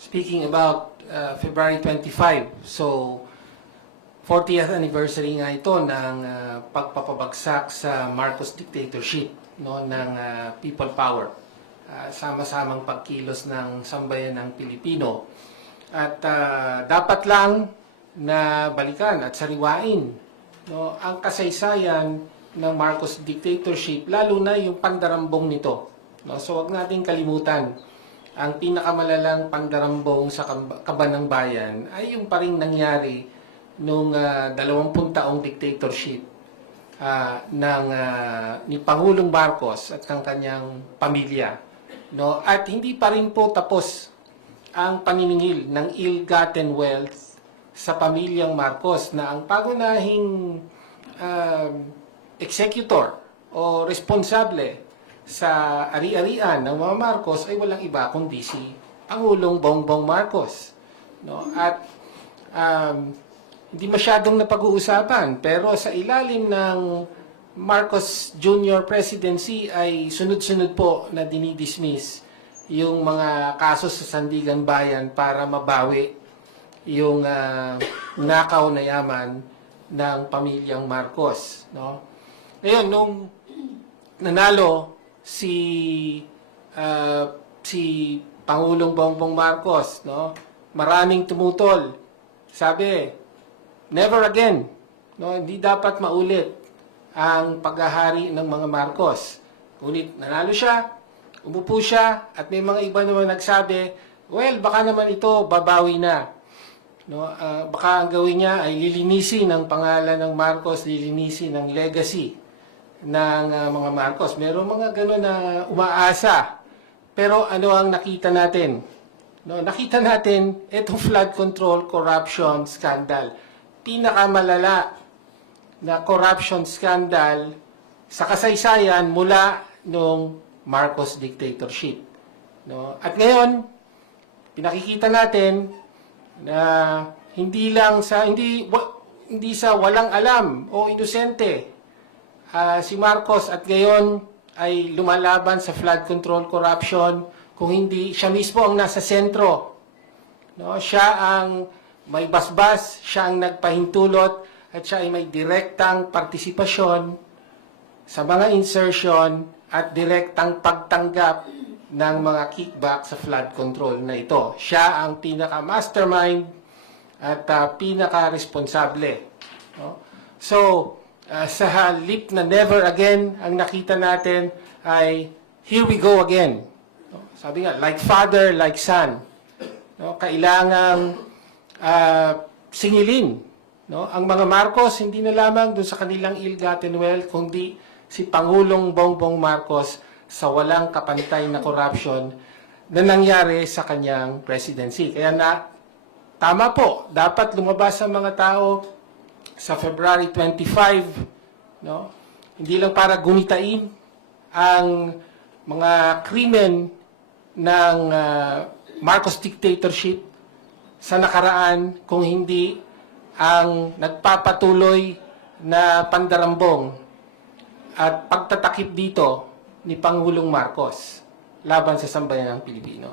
speaking about February 25. So, 40th anniversary nga ito ng pagpapabagsak sa Marcos dictatorship, no, ng people power. Sama-samang pagkilos ng sambayan ng Pilipino. At dapat lang na balikan at sariwain, no, ang kasaysayan ng Marcos dictatorship, lalo na yung pandarambong nito. No? So wag nating kalimutan, ang pinakamalalang pandarambong sa kaban ng bayan ay yung paring nangyari nung 20 taong dictatorship ni Pangulong Marcos at ng kanyang pamilya. No? At hindi pa rin po tapos ang paniningil ng ill-gotten wealth sa pamilyang Marcos, na ang pagunahing executor o responsable sa ari-arian ng mga Marcos ay walang iba kundi si Pangulong Bongbong Marcos. No? At hindi masyadong napag-uusapan, pero sa ilalim ng Marcos Jr. presidency ay sunod-sunod po na dinidismiss yung mga kaso sa Sandigan Bayan para mabawi yung nakaw na yaman ng pamilyang Marcos. No? Ngayon, nung nanalo si Pangulong Bongbong Marcos, no, maraming tumutol. Sabi, never again. No, hindi dapat maulit ang paghahari ng mga Marcos. Ngunit nanalo siya, umupo siya, at may mga iba naman nagsabi, well, baka naman ito babawi na. No, baka ang gawin niya ay lilinisin ang pangalan ng Marcos, lilinisin ang legacy ng mga Marcos. Merong mga gano'n na umaasa. Pero ano ang nakita natin? No, nakita natin itong flood control corruption scandal. Pinakamalala na corruption scandal sa kasaysayan mula nung Marcos dictatorship. No? At ngayon, pinakikita natin na hindi sa walang alam o inosente si Marcos at ngayon ay lumalaban sa flood control corruption, kung hindi siya mismo ang nasa sentro. No, siya ang may basbas, siya ang nagpahintulot, at siya ay may direktang partisipasyon sa mga insertion at direktang pagtanggap ng mga kickback sa flood control na ito. Siya ang pinaka-mastermind at pinaka-responsable. No? So, sa halip na never again, ang nakita natin ay here we go again. No? Sabi nga, like father, like son. No? Kailangang singilin, no, ang mga Marcos, hindi na lamang doon sa kanilang ill-gotten wealth, kundi si Pangulong Bongbong Marcos sa walang kapantay na corruption na nangyari sa kanyang presidency. Kaya tama po, dapat lumabas ang mga tao sa February 25, no? Hindi lang para gumitain ang mga krimen ng Marcos dictatorship sa nakaraan, kung hindi ang nagpapatuloy na pandarambong at pagtatakip dito ni Pangulong Marcos laban sa sambayan ng Pilipino.